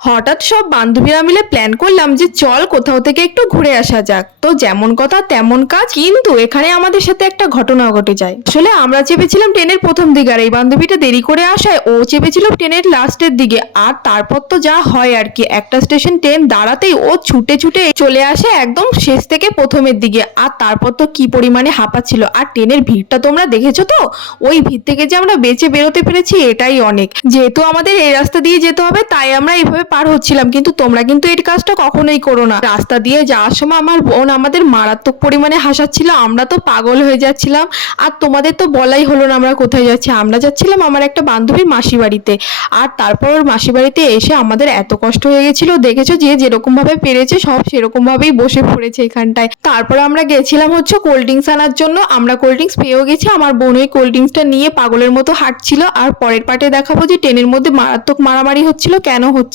হঠাৎ সব বান্ধবীরা মিলে প্ল্যান করলাম যে চল কোথাও থেকে একটু ঘুরে আসা যাক। তো যেমন কথা তেমন কাজ, কিন্তু এখানে আমাদের সাথে একটা ঘটনা ঘটে যায়। আসলে আমরা চেপেছিলাম ট্রেনের প্রথম দিকে, আর এই বান্ধবীটা দেরি করে আসায় ও চেপেছিল ট্রেনের লাস্টের দিকে। আর তারপর তো যা হয় আর কি, একটা স্টেশন ট্রেন দাঁড়াতেই ও ছুটে ছুটে চলে আসে একদম শেষ থেকে প্রথমের দিকে। আর তারপর তো কি পরিমাণে হাঁপাচ্ছিল। আর ট্রেনের ভিড়টা তোমরা দেখেছো তো, ওই ভিড় থেকে যে আমরা বেঁচে বেরোতে পেরেছি এটাই অনেক। যেহেতু আমাদের এই রাস্তা দিয়ে যেতে হবে তাই আমরা এইভাবে পার হচ্ছিলাম, কিন্তু তোমরা কিন্তু এই কাজটা কখনোই করো না। রাস্তা দিয়ে যাওয়ার সময় আমার বোন আমাদের মারাত্মক পরিমাণে হাসাচ্ছিল, আমরা তো পাগল হয়ে যাচ্ছিলাম। আর তোমাদের তো বলাই হলো না আমরা কোথায় যাচ্ছি। আমরা যাচ্ছিলাম আমার একটা বান্ধবীর মাসি বাড়িতে। আর তারপর ওর মাসি বাড়িতে এসে আমাদের এত কষ্ট হয়ে গেছিল, দেখেছো যে যেরকম ভাবে পেরেছে সব সেরকম ভাবেই বসে পড়েছে এখানটায়। তারপর আমরা গেছিলাম হচ্ছে কোল্ড ড্রিঙ্কস আনার জন্য। আমরা কোল্ড ড্রিঙ্কস পেয়েও গেছি, আমার বোন ওই কোল্ড ড্রিঙ্কসটা নিয়ে পাগলের মতো হাঁটছিল। আর পরের পার্টে দেখাবো যে ট্রেনের মধ্যে মারাত্মক মারামারি হচ্ছিল কেন হচ্ছে।